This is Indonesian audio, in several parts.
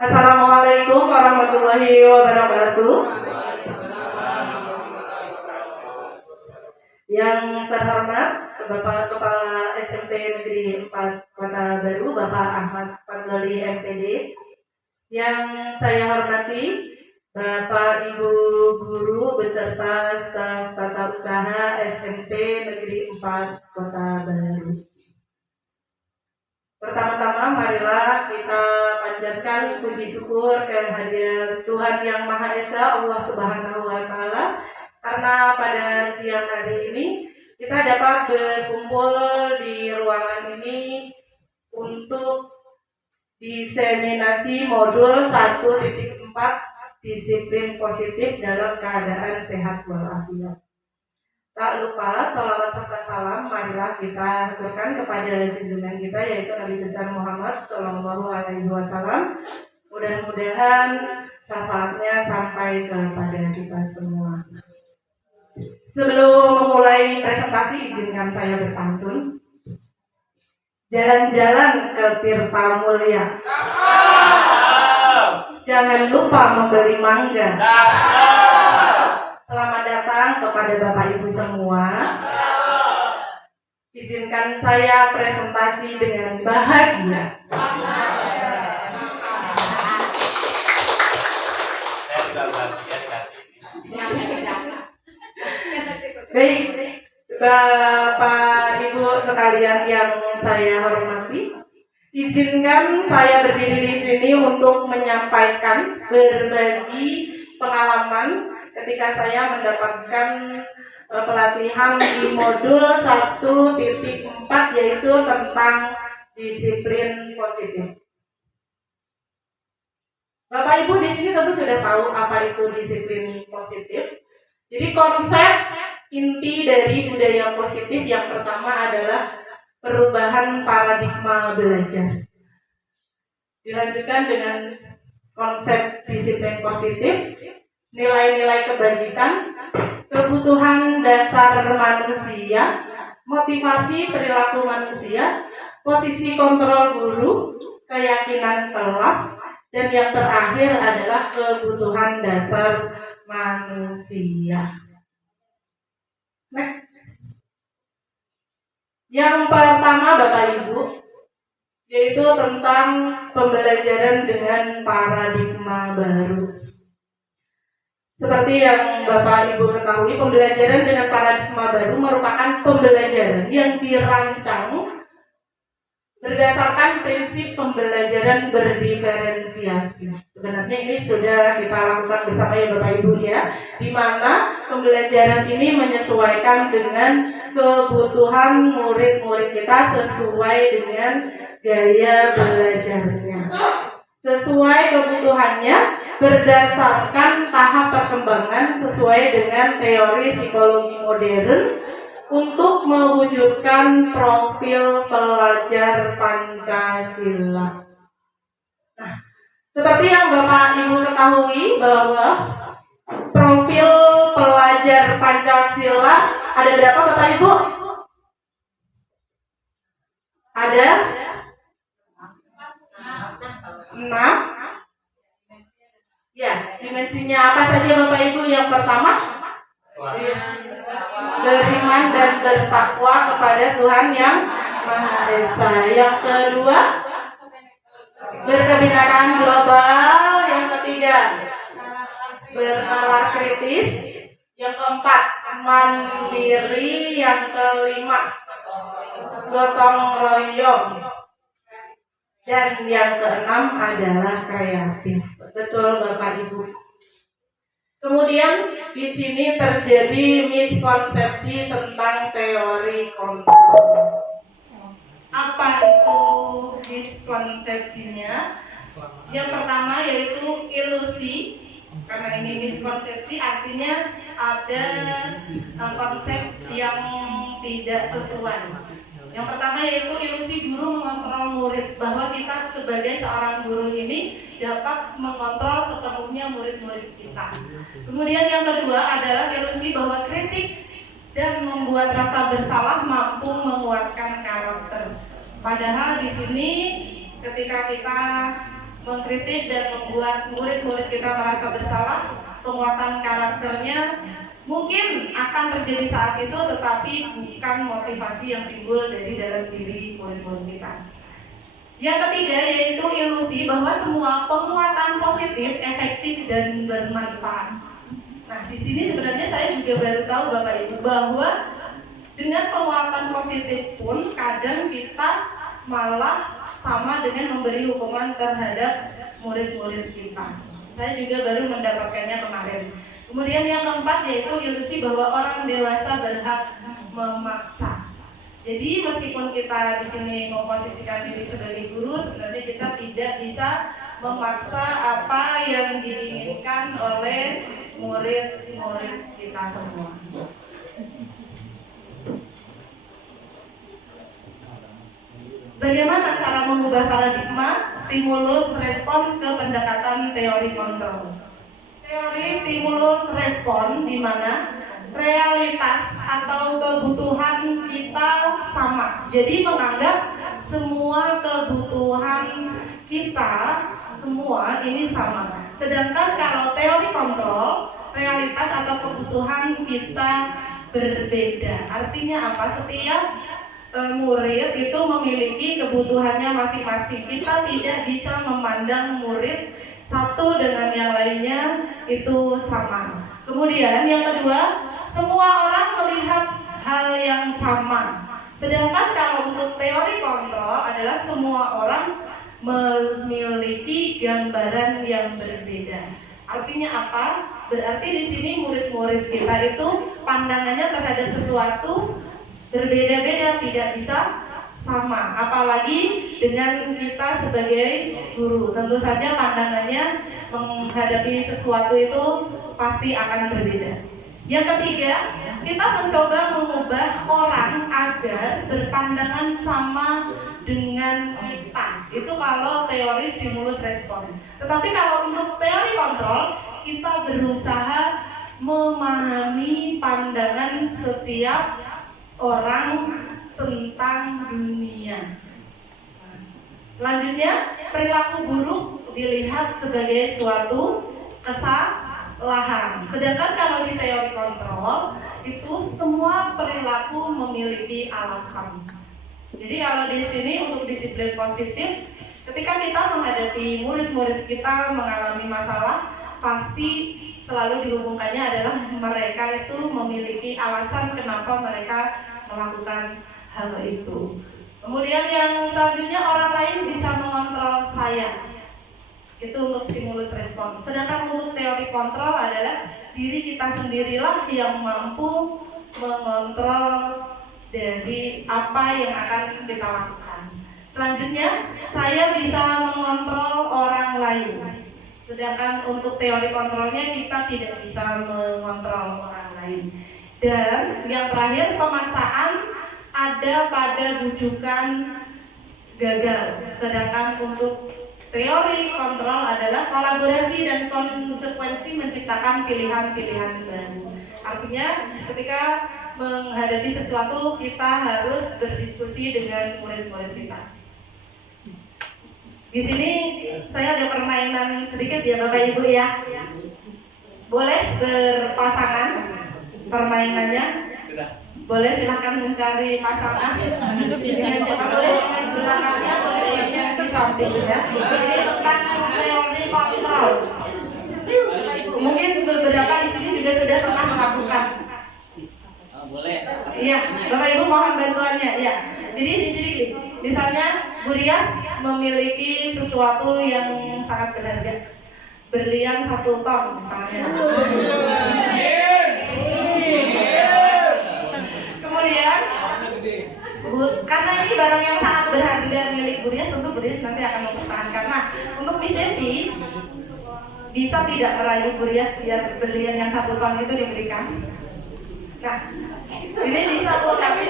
Assalamualaikum warahmatullahi wabarakatuh. Yang terhormat Bapak Kepala SMP Negeri 4 Kota Baru, Bapak Ahmad Fadli MPD. Yang saya hormati Bapak Ibu Guru beserta staf tata usaha SMP Negeri 4 Kota Baru. Pertama-tama marilah kita panjatkan puji syukur kehadirat Tuhan Yang Maha Esa, Allah Subhanahu wa Ta'ala, karena pada siang hari ini kita dapat berkumpul di ruangan ini untuk diseminasi modul 1.4 disiplin positif dalam keadaan sehat walafiat. Tak lupa salawat serta salam marilah kita aturkan kepada junjungan kita yaitu Nabi besar Muhammad Shallallahu Alaihi Wasallam. Mudah-mudahan syafaatnya sampai kepada kita semua. Sebelum memulai presentasi, izinkan saya berpantun. Jalan-jalan ke Tirta Mulia, jangan lupa membeli mangga. Selamat datang kepada Bapak Ibu semua. Izinkan saya presentasi dengan bahagia. Baik, Bapak Ibu sekalian yang saya hormati, izinkan saya berdiri di sini untuk menyampaikan berbagi pengalaman ketika saya mendapatkan pelatihan di modul 1.4 yaitu tentang disiplin positif. Bapak Ibu di sini tentu sudah tahu apa itu disiplin positif. Jadi konsep inti dari budaya positif yang pertama adalah perubahan paradigma belajar. Dilanjutkan dengan konsep disiplin positif, nilai-nilai kebajikan, kebutuhan dasar manusia, motivasi perilaku manusia, posisi kontrol guru, keyakinan kelas, dan yang terakhir adalah kebutuhan dasar manusia. Next. Yang pertama Bapak Ibu, yaitu tentang pembelajaran dengan paradigma baru. Seperti yang Bapak Ibu ketahui, pembelajaran dengan paradigma baru merupakan pembelajaran yang dirancang berdasarkan prinsip pembelajaran berdiferensiasi. Sebenarnya ini sudah kita lakukan bersama ya Bapak Ibu ya, di mana pembelajaran ini menyesuaikan dengan kebutuhan murid-murid kita sesuai dengan gaya belajarnya. Sesuai kebutuhannya, berdasarkan tahap perkembangan sesuai dengan teori psikologi modern untuk mewujudkan profil pelajar Pancasila. Nah, seperti yang Bapak Ibu ketahui bahwa profil pelajar Pancasila ada berapa Bapak Ibu? Ada 6. Ya, dimensinya apa saja Bapak Ibu? Yang pertama, beriman dan bertakwa kepada Tuhan Yang Maha Esa. Yang kedua, berkebinekaan global. Yang ketiga, bernalar kritis. Yang keempat, mandiri. Yang kelima, gotong royong. Dan yang keenam adalah kreatif. Betul Bapak Ibu. Kemudian di sini terjadi miskonsepsi tentang teori kontrol. Apa itu miskonsepsinya? Yang pertama yaitu ilusi. Karena ini miskonsepsi artinya ada konsep yang tidak sesuai. Yang pertama yaitu ilusi guru mengontrol murid, bahwa kita sebagai seorang guru ini dapat mengontrol sepenuhnya murid-murid kita. Kemudian yang kedua adalah ilusi bahwa kritik dan membuat rasa bersalah mampu menguatkan karakter. Padahal di sini ketika kita mengkritik dan membuat murid-murid kita merasa bersalah. Penguatan karakternya mungkin akan terjadi saat itu, tetapi bukan motivasi yang timbul dari dalam diri murid-murid kita. Yang ketiga yaitu ilusi bahwa semua penguatan positif efektif dan bermanfaat. Nah, di sini sebenarnya saya juga baru tahu Bapak Ibu bahwa dengan penguatan positif pun kadang kita malah sama dengan memberi hukuman terhadap murid-murid kita. Saya juga baru mendapatkannya kemarin. Kemudian yang keempat yaitu ilusi bahwa orang dewasa berhak memaksa. Jadi meskipun kita di sini memposisikan diri sebagai guru, sebenarnya kita tidak bisa memaksa apa yang diinginkan oleh murid-murid kita semua. Bagaimana cara mengubah paradigma, stimulus, respon ke pendekatan teori kontrol? Teori stimulus respon di mana realitas atau kebutuhan kita sama. Jadi menganggap semua kebutuhan kita semua ini sama. Sedangkan kalau teori kontrol, realitas atau kebutuhan kita berbeda. Artinya apa? Setiap murid itu memiliki kebutuhannya masing-masing. Kita tidak bisa memandang murid satu dengan yang lainnya itu sama. Kemudian yang kedua, semua orang melihat hal yang sama. Sedangkan kalau untuk teori kontrol adalah semua orang memiliki gambaran yang berbeda. Artinya apa? Berarti di sini murid-murid kita itu pandangannya terhadap sesuatu berbeda-beda, tidak bisa sama. Apalagi dengan kita sebagai guru, tentu saja pandangannya menghadapi sesuatu itu pasti akan berbeda. Yang ketiga, kita mencoba mengubah orang agar berpandangan sama dengan kita. Itu kalau teori stimulus respon. Tetapi kalau untuk teori kontrol, kita berusaha memahami pandangan setiap orang tentang dunia. Selanjutnya, perilaku buruk dilihat sebagai suatu kesalahan. Sedangkan kalau di teori kontrol itu semua perilaku memiliki alasan. Jadi kalau di sini untuk disiplin positif, ketika kita menghadapi murid-murid kita mengalami masalah, pasti selalu dihubungkannya adalah mereka itu memiliki alasan kenapa mereka melakukan hal itu. Kemudian yang selanjutnya, orang lain bisa mengontrol saya. Itu untuk stimulus respon. Sedangkan untuk teori kontrol adalah diri kita sendirilah yang mampu mengontrol dari apa yang akan kita lakukan. Selanjutnya, saya bisa mengontrol orang lain. Sedangkan untuk teori kontrolnya kita tidak bisa mengontrol orang lain. Dan yang terakhir, pemaksaan ada pada bujukan gagal. Sedangkan untuk teori kontrol adalah kolaborasi dan konsekuensi menciptakan pilihan-pilihan baru. Artinya ketika menghadapi sesuatu kita harus berdiskusi dengan murid-murid kita. Di sini saya ada permainan sedikit ya Bapak Ibu ya. Boleh berpasangan permainannya? Boleh silahkan mencari pasangan. Boleh dengan silakannya, boleh yang di samping ya. Ini tentang teori kontrol. Mungkin beberapa di sini juga sudah pernah melakukan. Boleh. Iya, Bapak Ibu mohon bantuannya. Ya. Jadi di sini, misalnya Bu Rias memiliki sesuatu yang sangat berharga, berlian 1 ton misalnya. Kemudian, karena ini barang yang sangat berharga milik Bu Rias, tentu Bu Rias nanti akan mempertahankan. Nah, untuk Miss Devi bisa tidak merayu Bu Rias biar berlian yang 1 ton itu diberikan? Nah, ini bisa Bu, tapi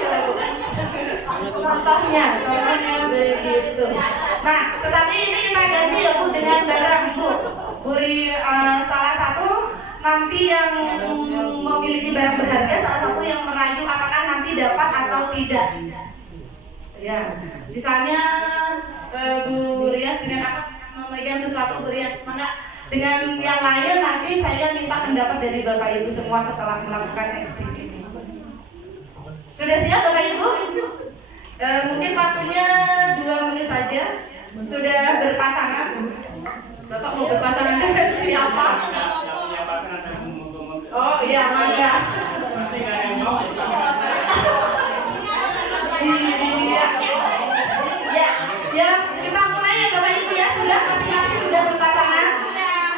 contohnya begitu. Nah, tetapi ini kita ganti ya Bu dengan barang Bu. Salah satu nanti yang memiliki barang berharga, salah satu yang merayu apakah nanti dapat atau tidak. Ya, misalnya Bu Rias dengan apa memegang sesuatu berias. Maka dengan yang lain nanti saya minta pendapat dari Bapak Ibu semua setelah melakukan activity ini. Sudah siap Bapak Ibu? Mungkin waktunya 2 menit saja. Sudah berpasangan? Bapak mau berpasangan dengan siapa? Oh iya, mangga. Ya, kita mulai ya Bapak Ibu ya. Sudah masing-masing sudah berpasangan?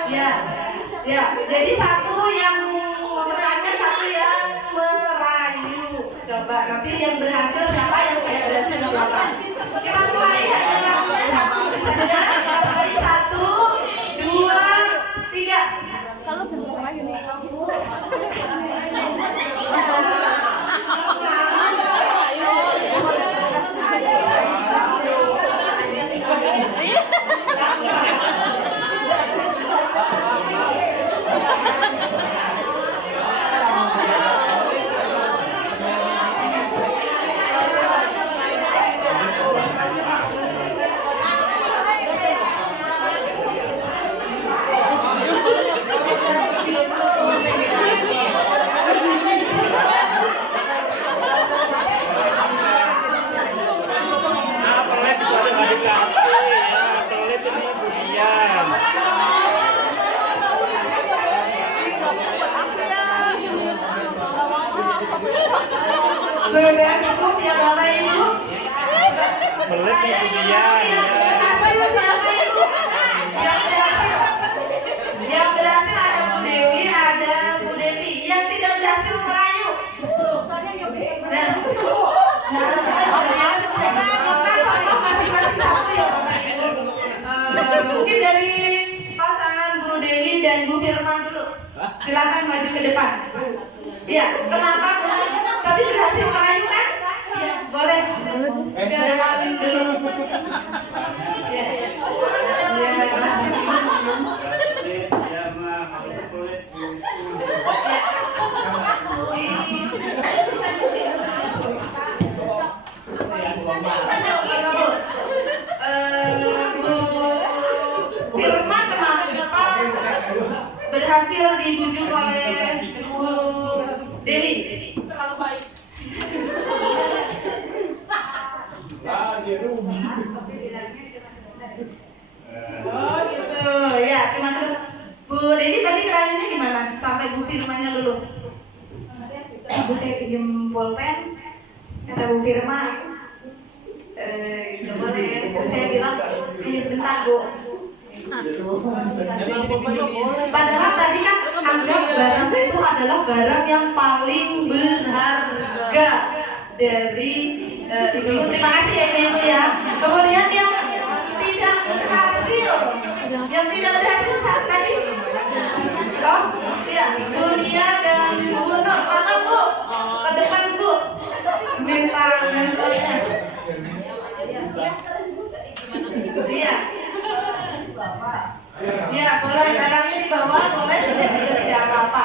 Ya. Jadi satu yang memenangkan, satu yang merayu. Coba nanti yang berhasil siapa, yang saya berhasil siapa. Kita mulai ya. Satu, dua, tiga. Kalau bentuk lagi nih. Sudah cukup ya Bapak Ibu? Belet itu dia. Yang berhasil ada Bu Dewi, ada Bu Devi. Yang tidak berhasil merayu. Mungkin dari pasangan Bu Dewi dan Bu Firman dulu. Silakan maju ke depan. Iya, kenapa? Tadi berhasil merayu kan? Boleh. Biar paling dulu. Firman kenapa berhasil dibujuk oleh Bu Dewi? Terlalu baik. Oh gitu, ya cuma seru. Bu Dewi tadi kerayunya gimana? Sampai Bu Firmannya dulu. Bu saya pinjam pulpen, kata Bu Firma, nggak boleh. Saya bilang, bentar Bu. Padahal tadi kan anggap barang itu adalah barang yang paling berharga dari Ibu. Terima kasih ya Ibu ya. Kemudian yang tidak berhasil, saat tadi, oh ya Dunia dan Bu Nur, maka Bu ke depan Bu, minta mentornya. Iya. Ya boleh, barangnya di bawah, boleh tidak apa-apa.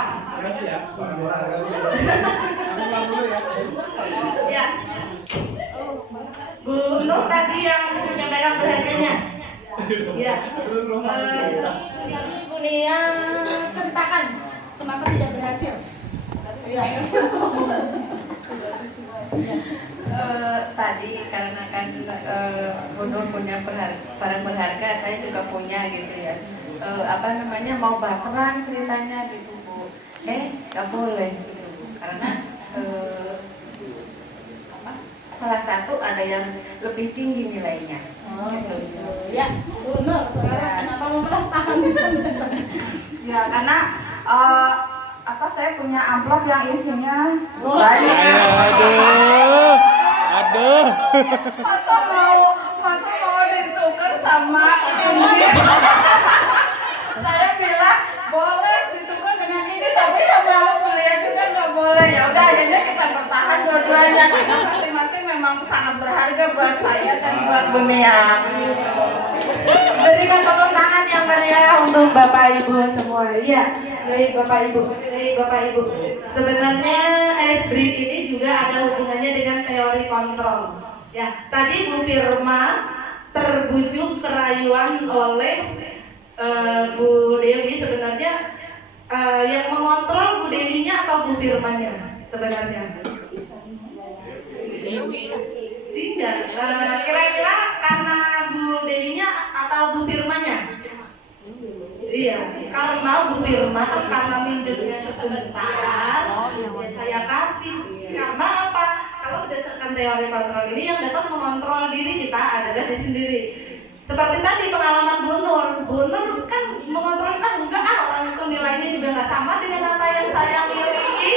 Ya. Bu Nur tadi yang punya barang berharganya. Ya. Tadi Bu Nia ceritakan kenapa tidak berhasil. Ya. Tadi karena kan Bu Nur punya barang berharga, saya juga punya gitu ya. Mau baperan ceritanya gitu Bu. Nggak boleh gitu Bu. Karena salah satu ada yang lebih tinggi nilainya. Oh gitu. Ya, Bu Nur, kenapa membelah tangan? Ya karena saya punya amplop yang isinya banyak. Aduh. Masa mau ditukar sama ini. Saya bilang boleh ditukar dengan ini, tapi yang mau beli juga nggak boleh. Ya udah akhirnya kita bertahan dua-duanya karena masing-masing memang sangat berharga buat saya dan buat dunia. Berikan tepuk tangan yang meriah untuk Bapak Ibu semua. Iya, baik Bapak Ibu. Sebenarnya ice break ini juga ada hubungannya dengan teori kontrol. Ya, tadi Bu Firma terbujuk kerayuan oleh Bu Dewi. Sebenarnya yang mengontrol Bu Dewinya atau Bu Firmannya sebenarnya? Tidak. Kira-kira karena Bu Dewinya atau Bu Firmannya? Iya, karena Bu Firman karena minjemnya sebentar, ya saya kasih. Karena apa? Kalau berdasarkan teori kontrol ini, yang dapat mengontrol diri kita adalah diri sendiri. Seperti tadi pengalaman Bu Nur kan mengontrol kita, enggak orang itu nilainya juga nggak sama dengan apa yang saya miliki.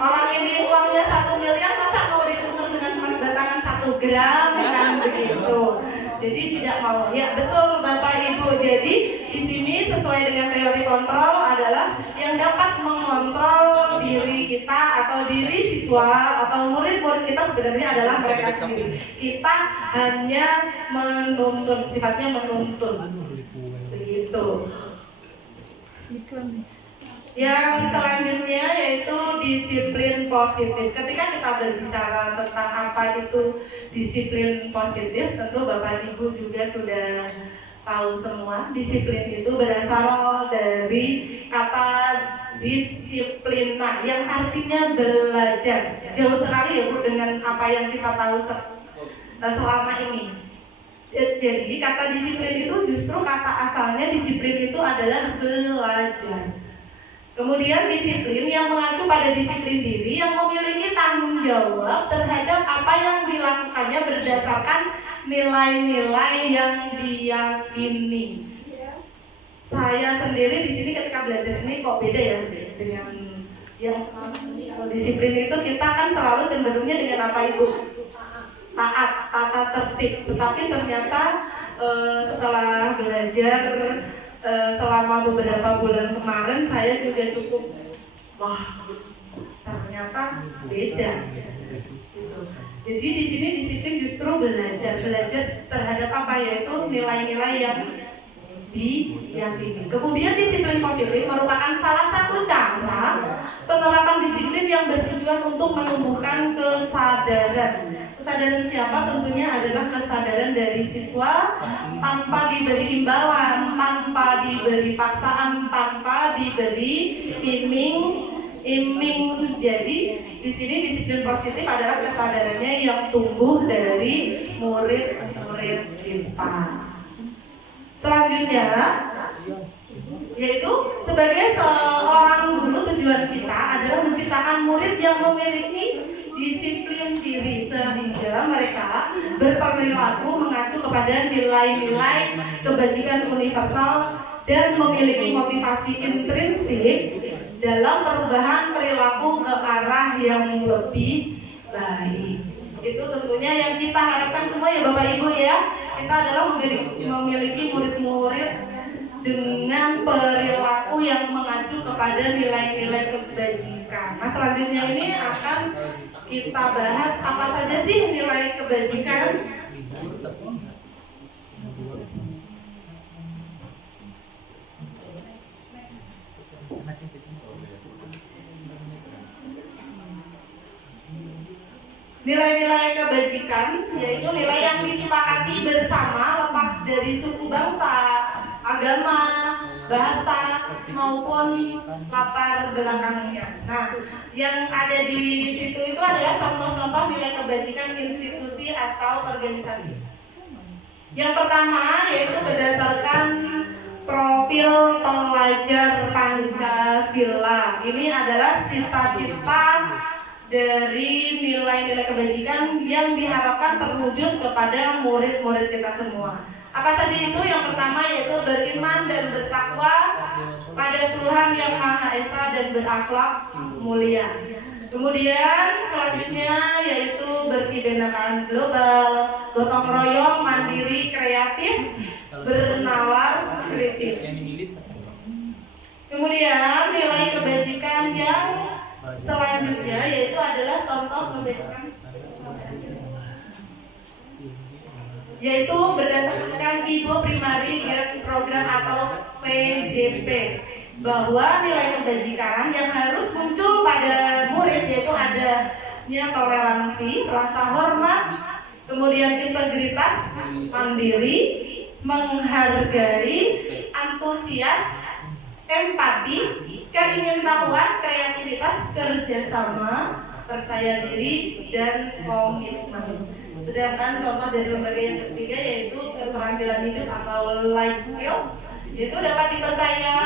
Orang ini uangnya 1 miliar, masa mau ditukar dengan emas batangan 1 gram, kan begitu. Jadi tidak mau. Ya betul Bapak Ibu. Jadi di sini sesuai dengan teori kontrol adalah yang dapat mengontrol diri kita atau diri siswa atau murid-murid kita sebenarnya adalah mereka sendiri. Kita hanya menuntun, sifatnya menuntun. Begitu. Yang selanjutnya yaitu disiplin positif. Ketika kita berbicara tentang apa itu disiplin positif, tentu Bapak Ibu juga sudah tahu semua. Disiplin itu berasal dari kata disiplina yang artinya belajar. Jauh sekali ya Bu dengan apa yang kita tahu selama ini. Jadi kata disiplin itu justru kata asalnya disiplin itu adalah belajar. Kemudian disiplin yang mengacu pada disiplin diri yang memiliki tanggung jawab terhadap apa yang dilakukannya berdasarkan nilai-nilai yang diyakini. Saya sendiri di sini ketika belajar ini kok beda ya dengan yang disiplin itu kita kan selalu cenderungnya dengan apa itu taat, tata tertib. Tetapi ternyata setelah belajar selama beberapa bulan kemarin saya juga cukup ternyata beda. Jadi di sini disiplin justru belajar terhadap apa yaitu nilai-nilai yang diyakini. Kemudian disiplin positif merupakan salah satu cara penerapan disiplin yang bertujuan untuk menumbuhkan kesadaran. Kesadaran siapa? Tentunya adalah kesadaran dari siswa tanpa diberi imbalan, tanpa diberi paksaan, tanpa diberi iming. Jadi di sini disiplin positif adalah kesadarannya yang tumbuh dari murid-murid kita. Selanjutnya yaitu sebagai seorang guru tujuan kita adalah menciptakan murid yang memiliki disiplin diri sehingga mereka berperilaku mengacu kepada nilai-nilai kebajikan universal dan memiliki motivasi intrinsik dalam perubahan perilaku ke arah yang lebih baik. Itu tentunya yang kita harapkan semua ya Bapak Ibu ya. Kita adalah memiliki murid-murid dengan perilaku yang mengacu kepada nilai-nilai kebajikan. Nah selanjutnya ini akan kita bahas apa saja sih nilai kebajikan. Nilai-nilai kebajikan yaitu nilai yang disepakati bersama lepas dari suku bangsa, agama, bahasa maupun latar belakangnya. Nah, yang ada di situ itu adalah contoh-contoh nilai kebajikan institusi atau organisasi. Yang pertama yaitu berdasarkan profil pelajar Pancasila. Ini adalah cita-cita dari nilai-nilai kebajikan yang diharapkan terwujud kepada murid-murid kita semua. Apa saja itu? Yang pertama yaitu beriman dan bertakwa pada Tuhan Yang Maha Esa dan berakhlak mulia. Kemudian selanjutnya yaitu berkebinekaan global, gotong royong, mandiri, kreatif, bernalar, kritis. Kemudian nilai kebajikan yang selanjutnya yaitu adalah contoh kebajikan yaitu berdasarkan Ibu Primary Girls Program atau PJP, bahwa nilai kebajikan yang harus muncul pada murid yaitu adanya toleransi, rasa hormat, kemudian integritas, mandiri, menghargai, antusias, empati, keingintahuan, kreativitas, kerjasama, percaya diri, dan komitmen. Sedangkan contoh dari lembaga yang ketiga yaitu keterampilan hidup atau life skill, yaitu dapat dipercaya,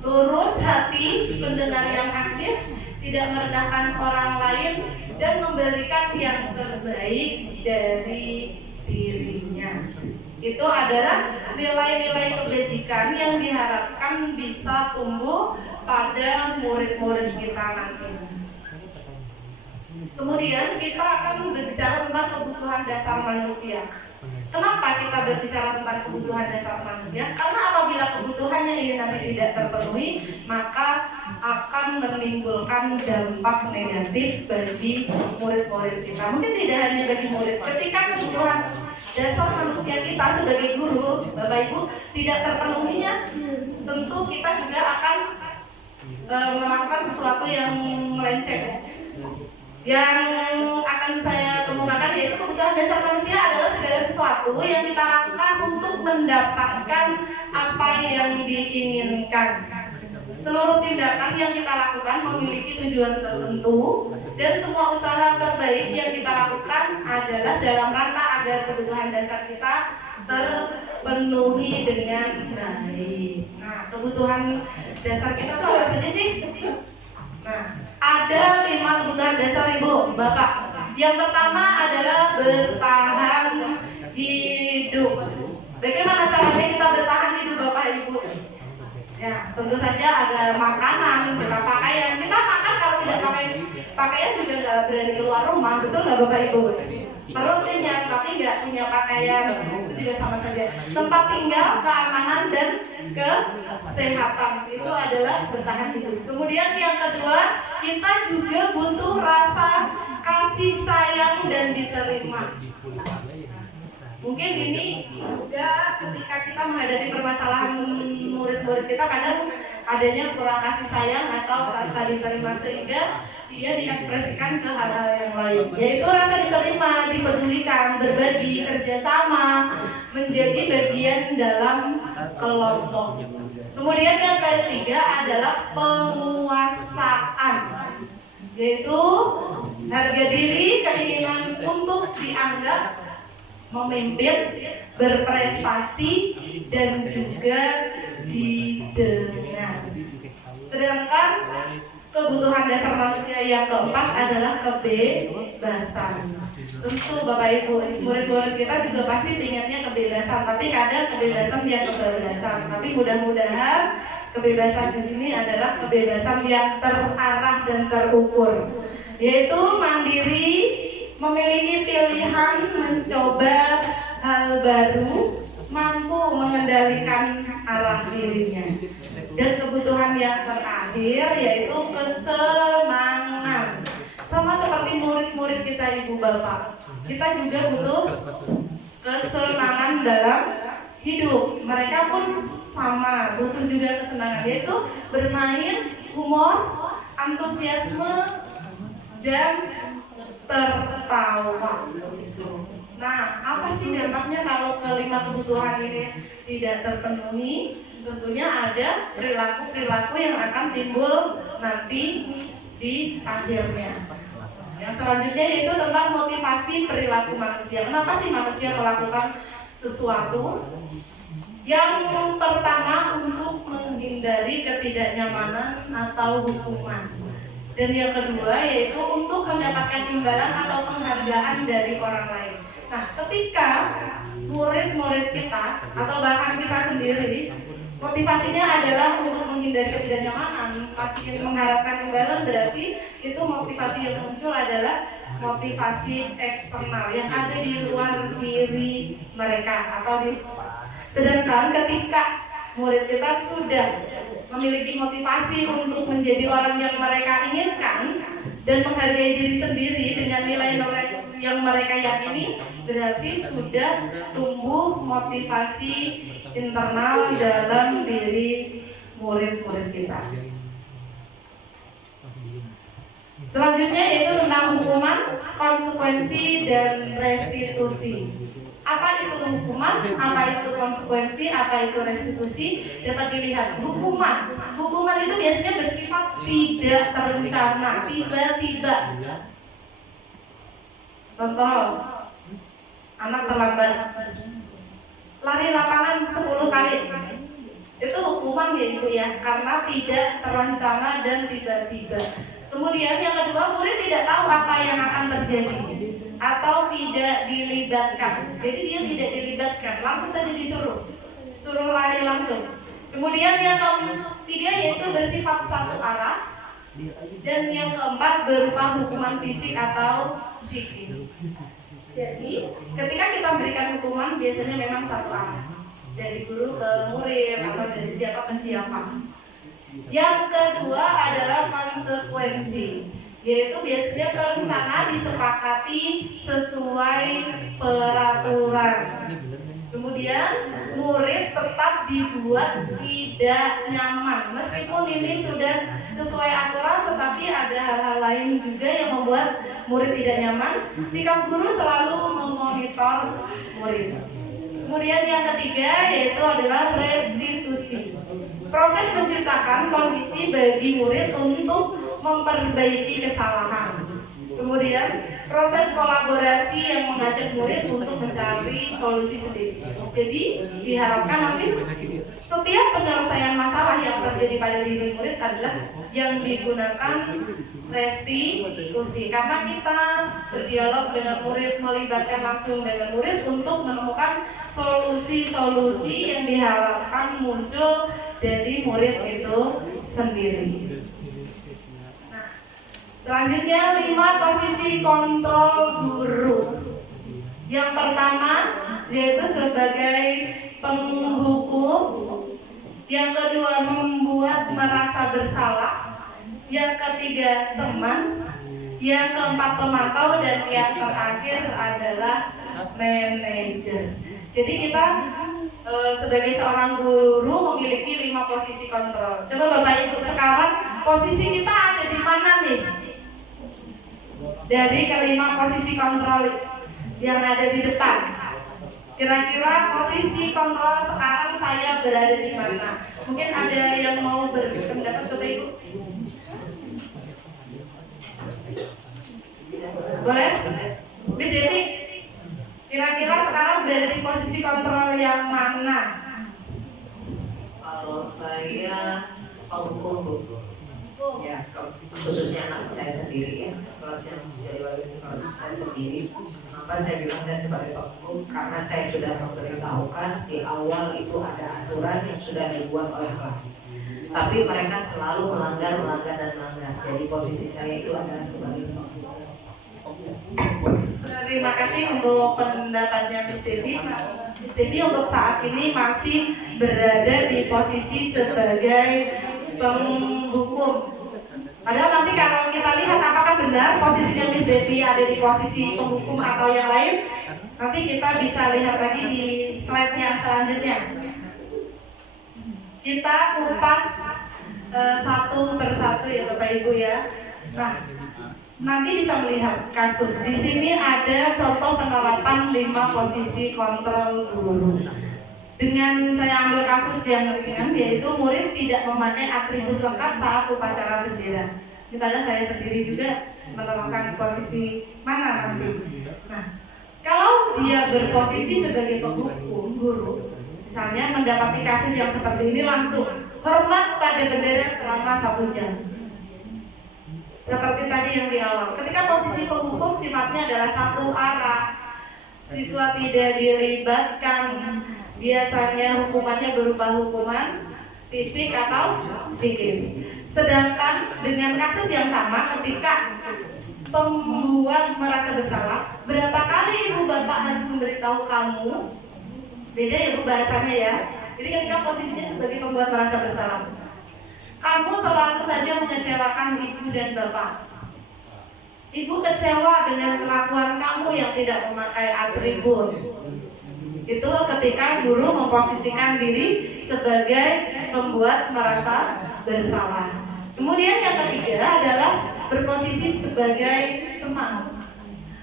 lurus hati, pendengar yang aktif, tidak merendahkan orang lain, dan memberikan yang terbaik dari dirinya. Itu adalah nilai-nilai kebajikan yang diharapkan bisa tumbuh pada murid-murid kita nanti. Kemudian kita akan berbicara tentang kebutuhan dasar manusia. Kenapa kita berbicara tentang kebutuhan dasar manusia? Karena apabila kebutuhannya ini nanti tidak terpenuhi, maka akan menimbulkan dampak negatif bagi murid-murid kita. Mungkin tidak hanya bagi murid. Ketika kebutuhan dasar manusia kita sebagai guru, Bapak Ibu, tidak terpenuhinya, tentu kita juga akan melakukan sesuatu yang melenceng. Yang akan saya kemukakan yaitu kebutuhan dasar manusia adalah segala sesuatu yang kita lakukan untuk mendapatkan apa yang diinginkan. Seluruh tindakan yang kita lakukan memiliki tujuan tertentu, dan semua usaha terbaik yang kita lakukan adalah dalam rangka agar kebutuhan dasar kita terpenuhi dengan baik. Nah, kebutuhan dasar kita itu apa saja sih? Nah, ada 5 kebutuhan dasar Ibu, Bapak. Yang pertama adalah bertahan hidup. Bagaimana caranya kita bertahan hidup, Bapak Ibu? Ya, tentu saja ada makanan, kita pakaian. Kita makan kalau tidak pakai pakaian juga nggak berani keluar rumah, betul nggak Bapak Ibu? Perut kenyang tapi nggak punya pakaian, itu juga sama saja. Tempat tinggal, keamanan, dan kesehatan itu adalah bertahan hidup. Kemudian yang kedua, kita juga butuh rasa kasih sayang dan diterima. Mungkin ini juga ketika kita menghadapi permasalahan murid-murid kita, kadang adanya kurang kasih sayang atau rasa diterima, sehingga dia diekspresikan ke hal-hal yang lain, yaitu rasa diterima, dipedulikan, berbagi, kerjasama, menjadi bagian dalam kelompok. Kemudian yang ketiga adalah penguasaan, yaitu harga diri, keinginan untuk dianggap memimpin, berprestasi, dan juga didengar. Sedangkan kebutuhan dasar manusia yang keempat adalah kebebasan. Tentu Bapak Ibu, murid-murid kita juga pasti ingatnya kebebasan, tapi kadang kebebasan yang kebablasan. Tapi mudah-mudahan kebebasan di sini adalah kebebasan yang terarah dan terukur, yaitu mandiri, memiliki pilihan, mencoba hal baru, mampu mengendalikan arah dirinya. Dan kebutuhan yang terakhir yaitu kesenangan. Sama seperti murid-murid kita Ibu Bapak, kita juga butuh kesenangan dalam hidup. Mereka pun sama, butuh juga kesenangan, yaitu bermain, humor, antusiasme, dan tertawa. Nah, apa sih dampaknya kalau kelima kebutuhan ini tidak terpenuhi? Tentunya ada perilaku-perilaku yang akan timbul nanti di akhirnya. Yang selanjutnya yaitu tentang motivasi perilaku manusia. Kenapa sih manusia melakukan sesuatu? Yang pertama, untuk menghindari ketidaknyamanan atau hukuman. Dan yang kedua yaitu untuk mendapatkan imbalan atau penghargaan dari orang lain. Nah, ketika murid-murid kita atau bahkan kita sendiri motivasinya adalah untuk menghindari ketidaknyamanan, pasti mengharapkan imbalan, berarti itu motivasi yang muncul adalah motivasi eksternal yang ada di luar diri mereka atau di. Sedangkan ketika murid kita sudah memiliki motivasi untuk menjadi orang yang mereka inginkan dan menghargai diri sendiri dengan nilai-nilai yang mereka yakini, berarti sudah tumbuh motivasi internal dalam diri murid-murid kita. Selanjutnya yaitu tentang hukuman, konsekuensi, dan restitusi. Apa itu hukuman, apa itu konsekuensi, apa itu restitusi, dapat dilihat. Hukuman itu biasanya bersifat tidak terencana, tiba-tiba. Contoh, anak terlambat lari lapangan 10 kali, itu hukuman ya Ibu ya, karena tidak terencana dan tiba-tiba. Kemudian yang kedua, murid tidak tahu apa yang akan terjadi atau tidak dilibatkan. Jadi dia tidak dilibatkan, langsung saja suruh lari langsung. Kemudian yang ketiga yaitu bersifat satu arah, dan yang keempat berupa hukuman fisik atau psikis. Jadi ketika kita memberikan hukuman biasanya memang satu arah, dari guru ke murid atau dari siapa ke siapa. Yang kedua adalah konsekuensi, yaitu biasanya terencana disepakati sesuai peraturan. Kemudian murid tetap dibuat tidak nyaman, meskipun ini sudah sesuai aturan, tetapi ada hal-hal lain juga yang membuat murid tidak nyaman. Sikap guru selalu memonitor murid. Kemudian yang ketiga yaitu adalah restitusi. Proses menciptakan kondisi bagi murid untuk memperbaiki kesalahan. Kemudian proses kolaborasi yang mengajak murid untuk mencari solusi sendiri. Jadi diharapkan nanti setiap penyelesaian masalah yang terjadi pada diri murid adalah yang digunakan restitusi, karena kita berdialog dengan murid, melibatkan langsung dengan murid untuk menemukan solusi-solusi yang diharapkan muncul dari murid itu sendiri. Nah, selanjutnya 5 posisi kontrol guru. Yang pertama yaitu sebagai penghukum, yang kedua membuat merasa bersalah, yang ketiga teman, yang keempat pemantau, dan yang terakhir adalah manajer. Jadi kita sebagai seorang guru memiliki 5 posisi kontrol. Coba Bapak Ibu sekarang posisi kita ada di mana nih? Dari kelima posisi kontrol yang ada di depan, kira-kira posisi kontrol sekarang saya berada di mana? Mungkin ada yang mau berpendapat, Bapak Ibu? Boleh? Bu Devi, kira-kira sekarang berada di posisi kontrol yang mana? Kalau saya penghukum, ya khususnya anak saya sendiri ya, kalau saya sendiri, maka saya bilang saya sebagai penghukum karena saya sudah memberitahukan di awal itu ada aturan yang sudah dibuat oleh kelas. Tapi mereka selalu melanggar. Jadi posisi saya itu adalah sebagai penghukum. Terima kasih untuk pendapatnya Miss Devi. Miss Devi untuk saat ini masih berada di posisi sebagai penghukum. Padahal nanti kalau kita lihat apakah benar posisinya Miss Devi ada di posisi penghukum atau yang lain, nanti kita bisa lihat lagi di slide yang selanjutnya. Kita kupas satu persatu ya Bapak Ibu ya. Nah, nanti bisa melihat kasus. Di sini ada contoh penerapan 5 posisi kontrol guru. Dengan saya ambil kasus yang ringan, yaitu murid tidak memakai atribut lengkap saat upacara bendera. Misalnya saya sendiri juga menerapkan posisi mana nanti. Nah, kalau dia berposisi sebagai penghukum guru, misalnya mendapati kasus yang seperti ini, langsung hormat pada bendera selama 1 jam. Seperti tadi yang di awal, ketika posisi penghukum sifatnya adalah satu arah, siswa tidak dilibatkan, biasanya hukumannya berupa hukuman fisik atau psikis. Sedangkan dengan kasus yang sama, ketika pembuat merasa bersalah, berapa kali ibu bapak harus memberitahu kamu? Beda ya bu bahasanya ya. Jadi ketika posisinya sebagai pembuat merasa bersalah, kamu selalu saja mengecewakan ibu dan bapak. Ibu kecewa dengan kelakuan kamu yang tidak memakai atribut. Itu ketika guru memposisikan diri sebagai pembuat merasa bersalah. Kemudian yang ketiga adalah berposisi sebagai teman.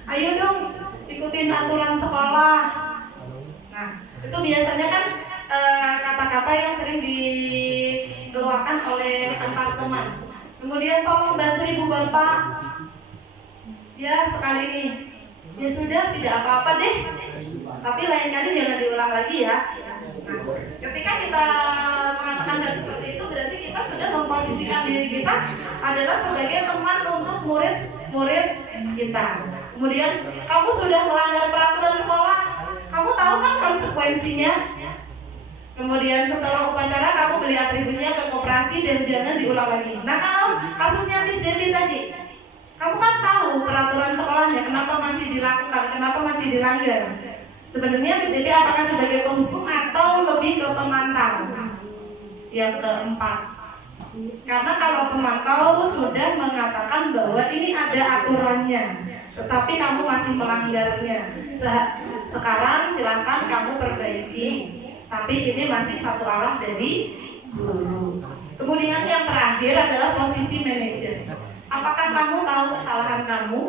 Ayo dong ikutin aturan sekolah. Nah, itu biasanya kan kata-kata yang sering dikeluarkan oleh antar teman. Kemudian tolong bantu ibu bapak. Ya sekali ini. Ya sudah, tidak apa-apa deh. Tapi lain kali jangan diulang lagi ya. Nah, ketika kita mengatakan hal seperti itu, berarti kita sudah memposisikan diri kita adalah sebagai teman untuk murid-murid kita. Kemudian kamu sudah melanggar peraturan sekolah, kamu tahu kan konsekuensinya. Kemudian setelah upacara kamu beli atributnya ke koperasi dan jangan diulang lagi. Nah kalau kasusnya Miss Devi tadi, kamu kan tahu peraturan sekolahnya, kenapa masih dilakukan, kenapa masih dilanggar. Sebenarnya Miss Devi apakah sebagai penghukum atau lebih ke pemantau? Yang keempat, karena kalau pemantau sudah mengatakan bahwa ini ada aturannya, tetapi kamu masih melanggarnya. Sekarang silakan kamu perbaiki, tapi ini masih satu arah dari guru. Kemudian yang terakhir adalah posisi manajer. Apakah kamu tahu kesalahan kamu?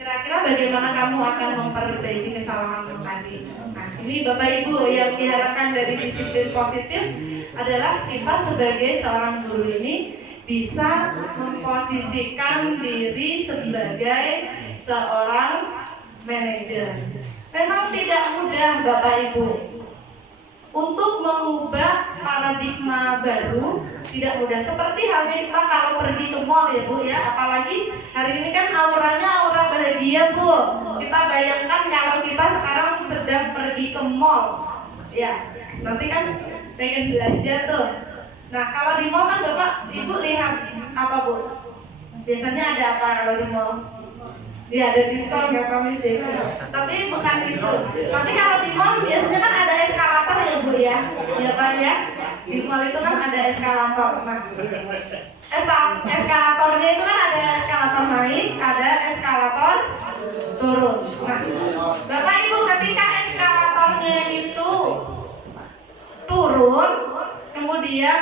Kira-kira bagaimana kamu akan memperbaiki kesalahan tadi? Nah, ini Bapak Ibu yang diharapkan dari disiplin positif adalah kita sebagai seorang guru ini bisa memposisikan diri sebagai seorang manajer. Memang tidak mudah Bapak Ibu untuk mengubah paradigma baru, tidak mudah. Seperti halnya kita kalau pergi ke mall ya Bu ya, apalagi hari ini kan auranya aura bahagia Bu. Kita bayangkan kalau kita sekarang sedang pergi ke mall, ya nanti kan pengen belanja tuh. Nah kalau di mall kan Bapak Ibu lihat apa Bu? Biasanya ada apa kalau di mall? Ya ada diskon nggak kami sih, tapi bukan itu. Tapi kalau di mall biasanya kan ada eskalator ya Bu ya, ya Pak ya. Di mall itu kan ada eskalator. Nah, eskalatornya itu kan ada eskalator naik, ada eskalator turun. Nah, Bapak Ibu ketika eskalatornya itu turun, kemudian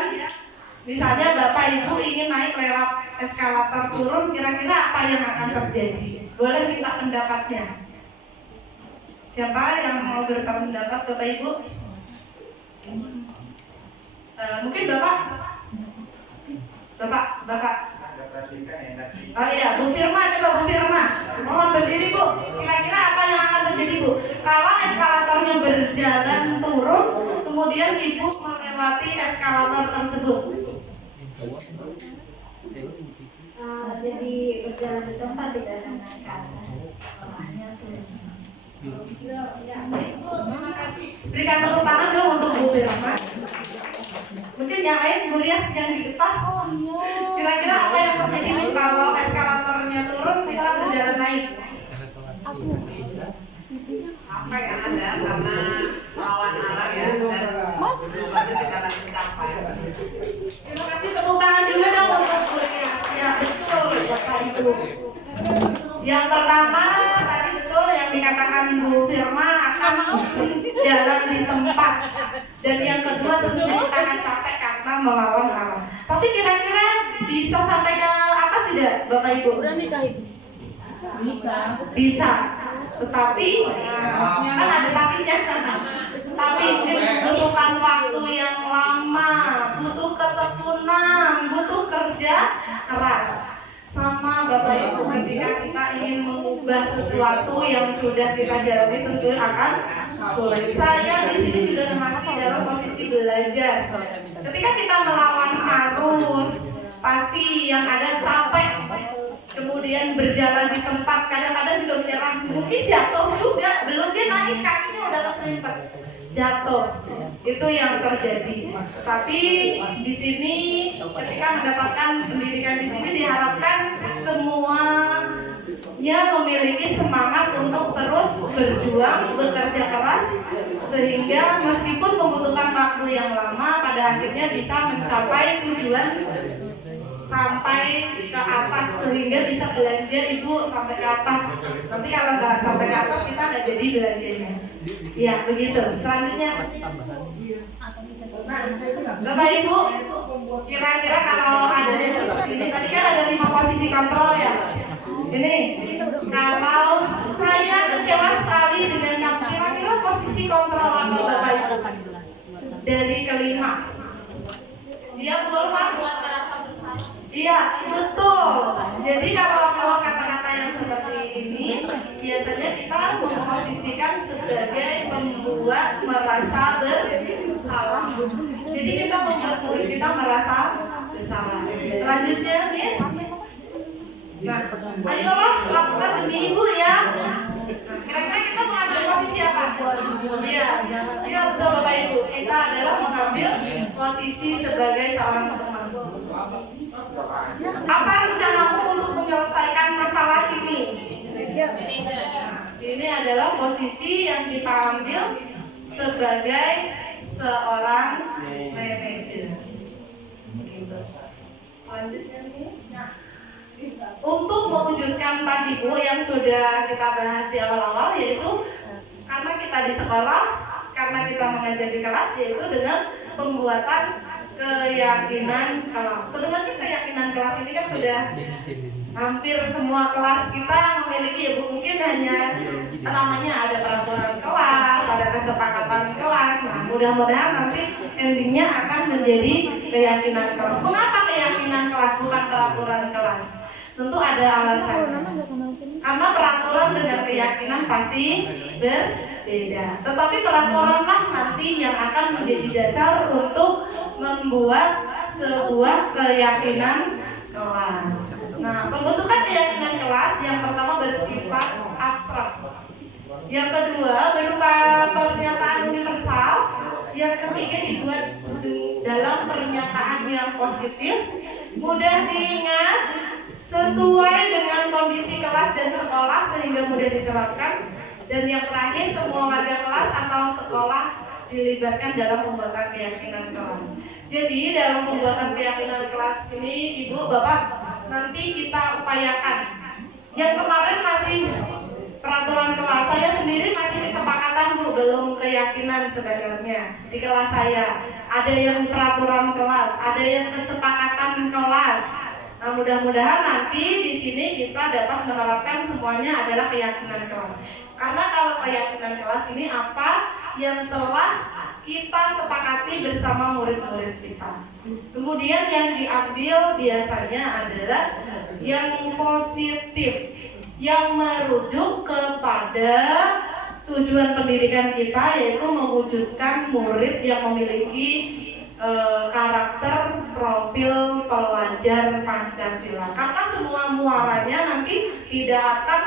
misalnya Bapak Ibu ingin naik lewat eskalator turun, kira-kira apa yang akan terjadi? Boleh minta pendapatnya. Siapa yang mau berpendapat Bapak Ibu? Mungkin Bapak. Oh iya, Bu Firma, coba Bu Firma. Mohon berdiri Bu. Kira-kira apa yang akan terjadi Bu? Kalau eskalatornya berjalan turun, kemudian Ibu melewati eskalator tersebut. Jadi berjalan di tempat tidak naik ke atas. Terima kasih. Berikan tepuk tangan dong untuk Bu Firma. Mungkin yang lain Bu Rias yang di depan. Kira-kira apa yang terjadi kalau eskalatornya turun kita berjalan naik? Apa yang ada karena lawan arah ya dan berjalan mencapai. Terima kasih, tepuk tangan juga dong untuk Bu Rias. Ya betul Bapak Ibu. Yang pertama tadi betul yang dikatakan Bu Firma akan jalan di tempat. Dan yang kedua tentunya kita akan capek karena melawan arah. Tapi kira-kira bisa sampai ke atas tidak Bapak Ibu? Bisa. Tetapi kan ada tapinya. Tapi membutuhkan waktu yang lama, butuh ketekunan, butuh kerja keras. Sama Bapak Ibu ketika kita ingin mengubah sesuatu yang sudah kita jalani tentu akan sulit. Saya di sini juga masih dalam posisi belajar. Ketika kita melawan arus, pasti yang ada capek. Kemudian berjalan di tempat, kadang-kadang juga menyerah, mungkin jatuh juga, belum dia naik kakinya udah keselimpet, jatuh. Itu yang terjadi. Tapi di sini ketika mendapatkan pendidikan di sini diharapkan semuanya memiliki semangat untuk terus berjuang, bekerja keras, sehingga meskipun membutuhkan waktu yang lama, pada akhirnya bisa mencapai tujuan sampai ke atas, sehingga bisa belanja Ibu sampai ke atas. Nanti kalau nggak sampai ke atas kita nggak jadi belanjanya. Ya begitu. Selanjutnya, Bapak Ibu, kira-kira kalau adanya seperti ini Ini kalau saya kecewa sekali dengan kamu, kira-kira posisi kontrol apa Bapak Ibu dari kelima? Iya betul Pak? Iya betul. Jadi kalau kata-kata yang seperti ini biasanya kita memposisikan sebagai membuat merasa bersalah. Jadi kita membuat murid kita merasa bersalah. Selanjutnya nih. Nah, ayo Bapak lakukan demi Ibu ya. Kira-kira kita mengambil posisi apa? Iya, iya betul Bapak Ibu. Kita adalah mengambil posisi sebagai seorang teman. Apa rencanamu untuk menyelesaikan masalah ini? Ini adalah posisi yang kita ambil sebagai seorang manajer. Lanjutnya nih. Untuk mewujudkan tadi Bu yang sudah kita bahas di awal-awal, yaitu karena kita di sekolah, karena kita mengajar di kelas, yaitu dengan pembuatan keyakinan kelas. Sebenarnya keyakinan kelas ini kan sudah hampir semua kelas kita memiliki ya Bu. Mungkin hanya namanya ada peraturan kelas, ada kesepakatan kelas. Nah mudah-mudahan nanti endingnya akan menjadi keyakinan kelas. Mengapa keyakinan kelas bukan peraturan kelas? Tentu ada alasan. Karena peraturan dengan keyakinan pasti berbeda. Tetapi peraturanlah nanti yang akan menjadi dasar untuk membuat sebuah keyakinan kelas. Nah, pembentukan keyakinan kelas yang pertama bersifat abstrak. Yang kedua berupa pernyataan universal. Yang ketiga dibuat dalam pernyataan yang positif, mudah diingat, sesuai dengan kondisi kelas dan sekolah sehingga mudah diterapkan. Dan yang terakhir, semua warga kelas atau sekolah dilibatkan dalam pembuatan keyakinan kelas. Jadi dalam pembuatan keyakinan kelas ini Ibu Bapak nanti kita upayakan. Yang kemarin masih peraturan kelas, saya sendiri masih kesepakatan Bu, belum keyakinan sebenarnya di kelas saya. Ada yang peraturan kelas, ada yang kesepakatan kelas. Nah, mudah-mudahan nanti di sini kita dapat menerapkan semuanya adalah keyakinan kelas. Karena kalau keyakinan kelas ini apa yang telah kita sepakati bersama murid-murid kita. Kemudian yang diambil biasanya adalah yang positif, yang merujuk kepada tujuan pendidikan kita, yaitu mewujudkan murid yang memiliki karakter profil pelajar Pancasila. Karena semua muaranya nanti tidak akan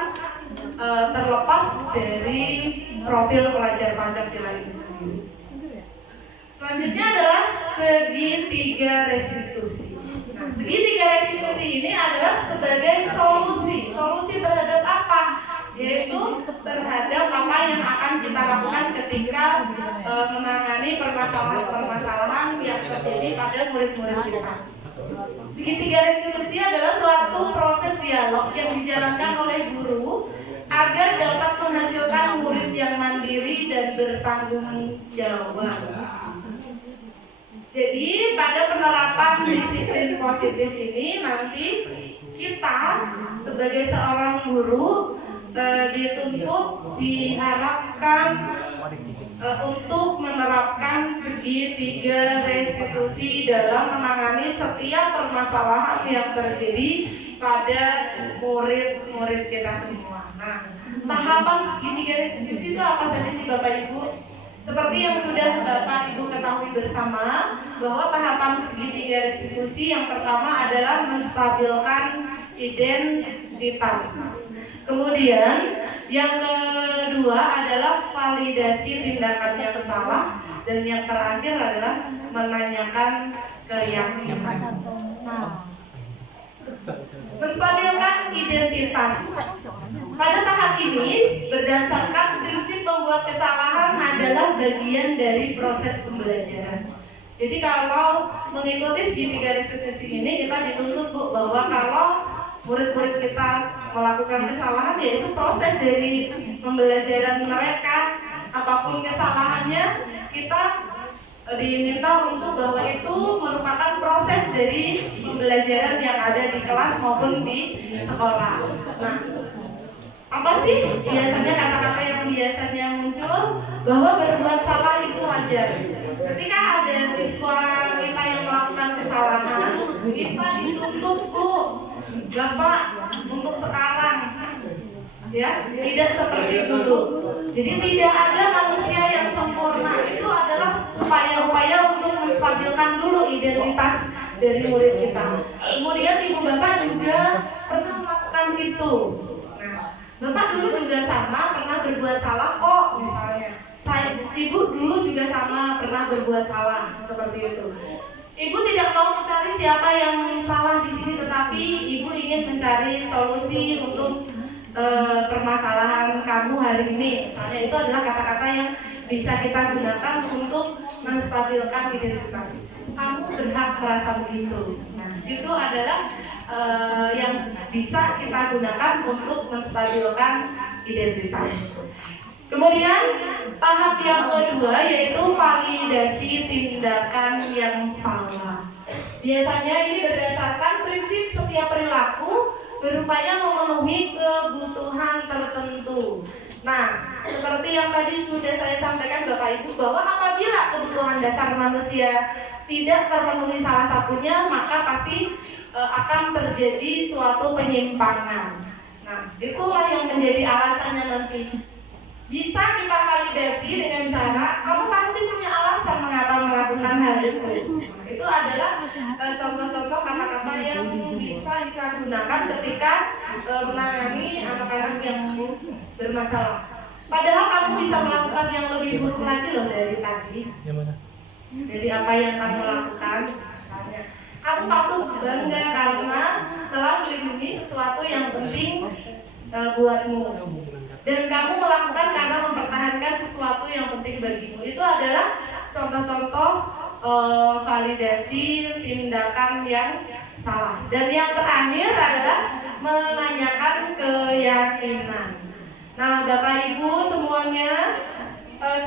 terlepas dari profil pelajar Pancasila itu sendiri. Selanjutnya adalah segitiga restitusi. Nah, segitiga restitusi ini adalah sebagai solusi terhadap apa? Yaitu terhadap apa yang akan kita lakukan ketika menangani permasalahan yang terjadi pada murid-murid kita. Segitiga restitusi adalah suatu proses dialog yang dijalankan oleh guru agar dapat menghasilkan murid yang mandiri dan bertanggung jawab. Jadi pada penerapan disiplin positif ini nanti kita sebagai seorang guru dituntut, diharapkan untuk menerapkan segitiga restitusi dalam menangani setiap permasalahan yang terjadi pada murid-murid kita semua. Nah, tahapan segitiga restitusi itu apa saja sih Bapak Ibu? Seperti yang sudah Bapak Ibu ketahui bersama, bahwa tahapan segitiga restitusi yang pertama adalah menstabilkan identitas. Kemudian yang kedua adalah validasi tindakan yang salah, dan yang terakhir adalah menanyakan keyakinan. Menstabilkan identitas. Pada tahap ini, berdasarkan prinsip membuat kesalahan adalah bagian dari proses pembelajaran. Jadi kalau mengikuti segitiga restitusi ini, kita dituntut Bu, bahwa kalau murid-murid kita melakukan kesalahan, yaitu proses dari pembelajaran mereka, apapun kesalahannya, kita diminta untuk bahwa itu merupakan proses dari pembelajaran yang ada di kelas maupun di sekolah. Nah, apa sih biasanya kata-kata yang biasanya muncul? Bahwa berbuat salah itu wajar. Ketika ada siswa kita yang melakukan kesalahan, kita dituntut, Bu, Bapak, untuk sekarang, ya, tidak seperti dulu. Jadi tidak ada manusia yang sempurna. Itu adalah upaya-upaya untuk menstabilkan dulu identitas dari murid kita. Kemudian ibu bapak juga pernah melakukan itu. Nah, bapak dulu juga sama pernah berbuat salah kok, misalnya. Ibu dulu juga sama pernah berbuat salah seperti itu. Ibu tidak mau mencari siapa yang salah di sini, tetapi ibu ingin mencari solusi untuk permasalahan kamu hari ini. Misalnya itu adalah kata-kata yang bisa kita gunakan untuk menstabilkan identitas. Kamu berhak merasa begitu. Nah, itu adalah yang bisa kita gunakan untuk menstabilkan identitas. Kemudian tahap yang kedua yaitu validasi tindakan yang salah. Biasanya ini berdasarkan prinsip setiap perilaku berupaya memenuhi kebutuhan tertentu. Nah, seperti yang tadi sudah saya sampaikan Bapak Ibu, bahwa apabila kebutuhan dasar manusia tidak terpenuhi salah satunya, maka pasti akan terjadi suatu penyimpangan. Nah, itulah yang menjadi alasannya nanti. Bisa kita validasi dengan cara, kamu pasti punya alasan mengapa melakukan hal itu. Itu adalah contoh-contoh kata-kata yang bisa kita gunakan ketika menangani anak-anak yang bermasalah. Padahal kamu bisa melakukan yang lebih buruk lagi loh dari tadi. Dari apa yang kamu lakukan. Misalnya, kamu patut bangga karena telah melindungi sesuatu yang penting buatmu. Dan kamu melakukan karena mempertahankan sesuatu yang penting bagimu. Itu adalah contoh-contoh validasi tindakan yang salah. Dan yang terakhir adalah menanyakan keyakinan. Nah, Bapak Ibu semuanya,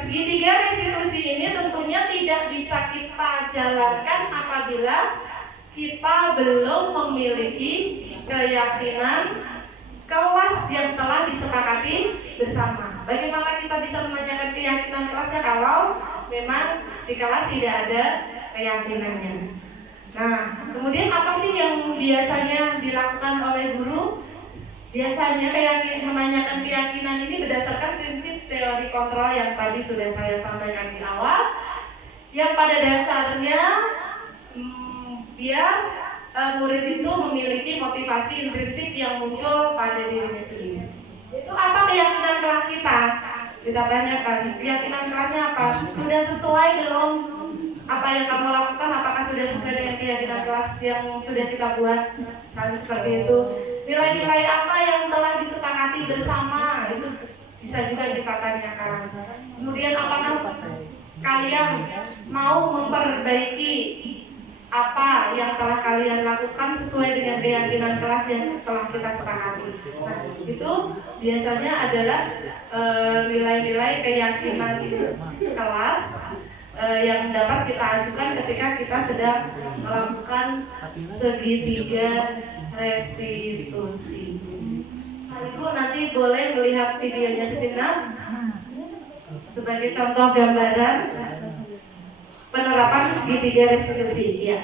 segitiga restitusi ini tentunya tidak bisa kita jalankan apabila kita belum memiliki keyakinan kelas yang telah disepakati bersama. Bagaimana kita bisa menanyakan keyakinan kelasnya kalau memang di kelas tidak ada keyakinannya? Nah, kemudian apa sih yang biasanya dilakukan oleh guru? Biasanya menanyakan keyakinan ini berdasarkan prinsip teori kontrol yang tadi sudah saya sampaikan di awal, yang pada dasarnya biar murid itu memiliki motivasi intrinsik yang muncul pada dirinya sendiri. Itu apa keyakinan kelas kita? Kita tanyakan, keyakinan kelasnya apa? Sudah sesuai belum apa yang kamu lakukan? Apakah sudah sesuai dengan keyakinan kelas yang sudah kita buat? Kan seperti itu. Nilai-nilai apa yang telah disepakati bersama? Itu bisa juga kita tanyakan. Kemudian apakah kalian mau memperbaiki apa yang telah kalian lakukan sesuai dengan keyakinan kelas yang telah kita sepakati. Nah, itu biasanya adalah nilai-nilai keyakinan kelas yang dapat kita ajukan ketika kita sedang melakukan segitiga restitusi. Nah, Ibu nanti boleh melihat videonya sejenak sebagai contoh gambaran penerapan segitiga restitusi. Ya.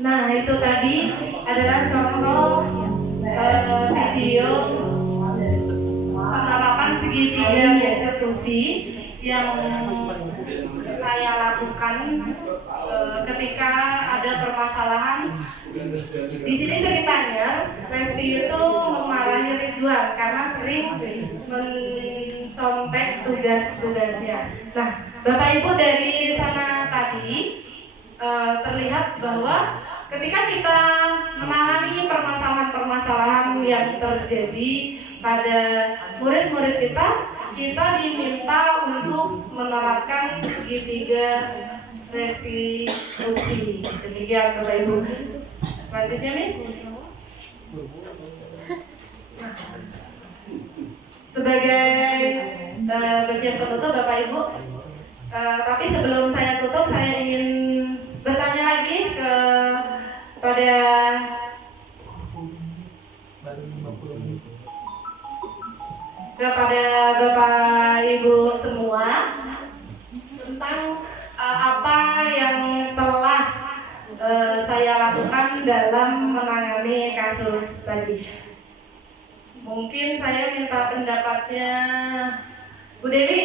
Nah, itu tadi adalah contoh video penerapan segitiga restitusi yang saya lakukan ketika ada permasalahan. Di sini ceritanya Lesti itu memarahi Ridwan karena sering mencontek tugas-tugasnya. Nah, Bapak Ibu dari sana tadi terlihat bahwa ketika kita menangani permasalahan-permasalahan yang terjadi pada murid-murid kita, kita diminta untuk menerapkan segitiga restitusi. Demikian Bapak Ibu. Selanjutnya, Miss. Sebagai bagian penutup Bapak Ibu, tapi sebelum saya tutup, saya ingin bertanya lagi kepada Bapak Ibu semua tentang apa yang telah saya lakukan dalam menangani kasus tadi. Mungkin saya minta pendapatnya Bu Dewi.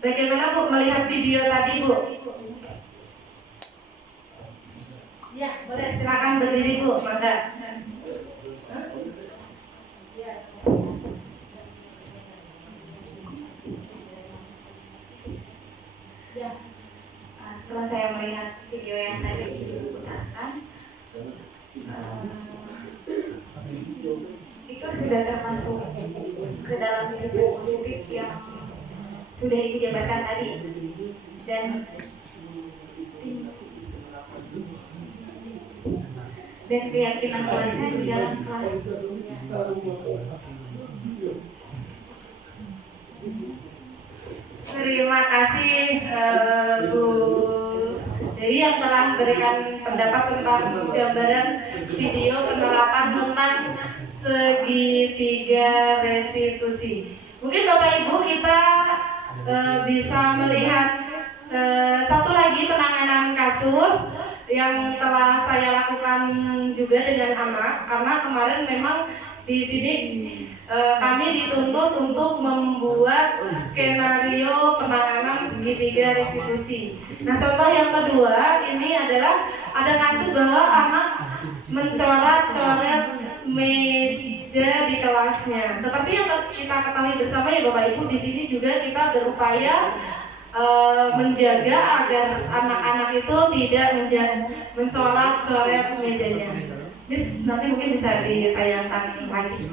Bagaimana Bu melihat video tadi, Bu? Ya, boleh silakan berdiri, Bu. Mangga. Ya. Setelah saya melihat video yang tadi diputarkan, itu sudah termasuk ke dalam video politik yang sudah dijabarkan tadi, dan keyakinan keluarga di dalam kelas. Terima kasih Bu Dewi yang telah memberikan pendapat tentang gambaran video penerapan tentang segitiga restitusi. Mungkin Bapak Ibu kita bisa melihat satu lagi penanganan kasus yang telah saya lakukan juga dengan anak, karena kemarin memang di sini kami dituntut untuk membuat skenario penanganan segitiga restitusi. Nah, contoh yang kedua ini adalah ada kasus bahwa anak mencoret-coret meja kelasnya. Seperti yang kita ketahui bersama ya Bapak Ibu, di sini juga kita berupaya menjaga agar anak-anak itu tidak mencoret-coret mejanya. This nanti mungkin bisa ditayangkan lagi.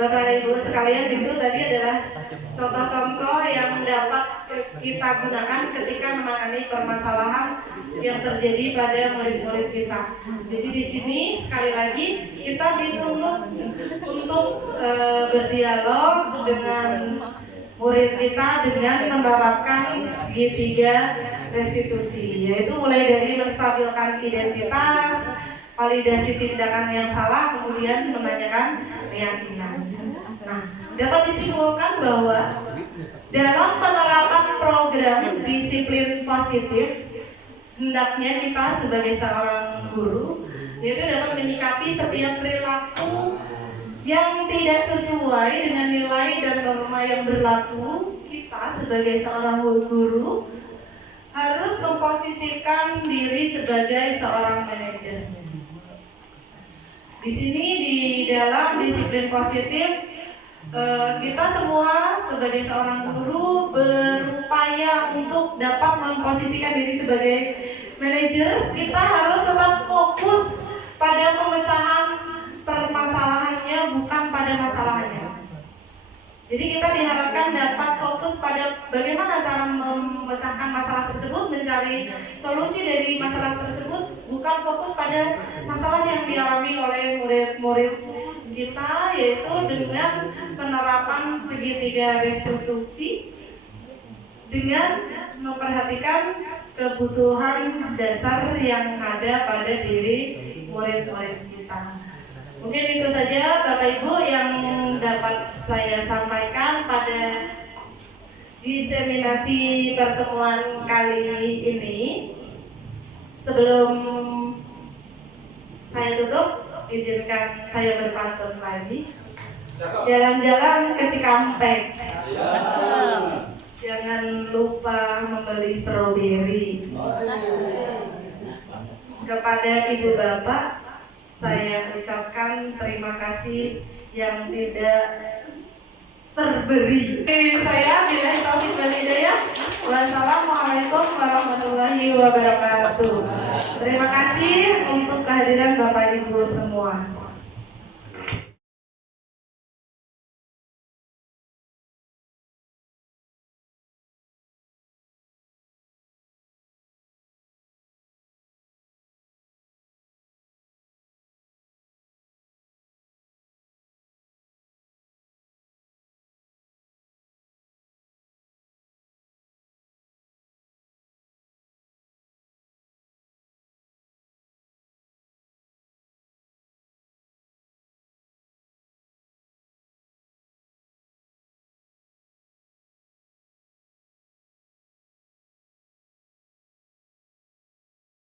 Bapak Ibu sekalian, itu tadi adalah contoh-contoh yang dapat kita gunakan ketika menangani permasalahan yang terjadi pada murid-murid kita. Jadi di sini sekali lagi kita dituntut untuk berdialog dengan murid kita dengan menerapkan segitiga restitusi, yaitu mulai dari menstabilkan identitas, validasi tindakan yang salah, kemudian menanyakan keyakinan. Nah, dapat disimpulkan bahwa dalam penerapan program disiplin positif, hendaknya kita sebagai seorang guru yaitu dapat menyikapi setiap perilaku yang tidak sesuai dengan nilai dan norma yang berlaku. Kita sebagai seorang guru harus memposisikan diri sebagai seorang manajer. Di sini di dalam disiplin positif, kita semua sebagai seorang guru berupaya untuk dapat memposisikan diri sebagai manajer. Kita harus tetap fokus pada pemecahan permasalahannya, bukan pada masalahnya. Jadi kita diharapkan dapat fokus pada bagaimana cara memecahkan masalah tersebut, mencari solusi dari masalah tersebut, bukan fokus pada masalah yang dialami oleh murid-murid kita, yaitu dengan penerapan segitiga restitusi dengan memperhatikan kebutuhan dasar yang ada pada diri murid-murid kita. Mungkin itu saja Bapak Ibu yang dapat saya sampaikan pada diseminasi pertemuan kali ini. Sebelum saya tutup, izinkan saya berpantun lagi. Jalan-jalan ke Cikampek, jangan lupa membeli stroberi. Kepada Ibu Bapak, saya ucapkan terima kasih yang tidak terberi. Saya bila taufik wal hidayah. Wassalamualaikum warahmatullahi wabarakatuh. Terima kasih untuk kehadiran Bapak Ibu semua.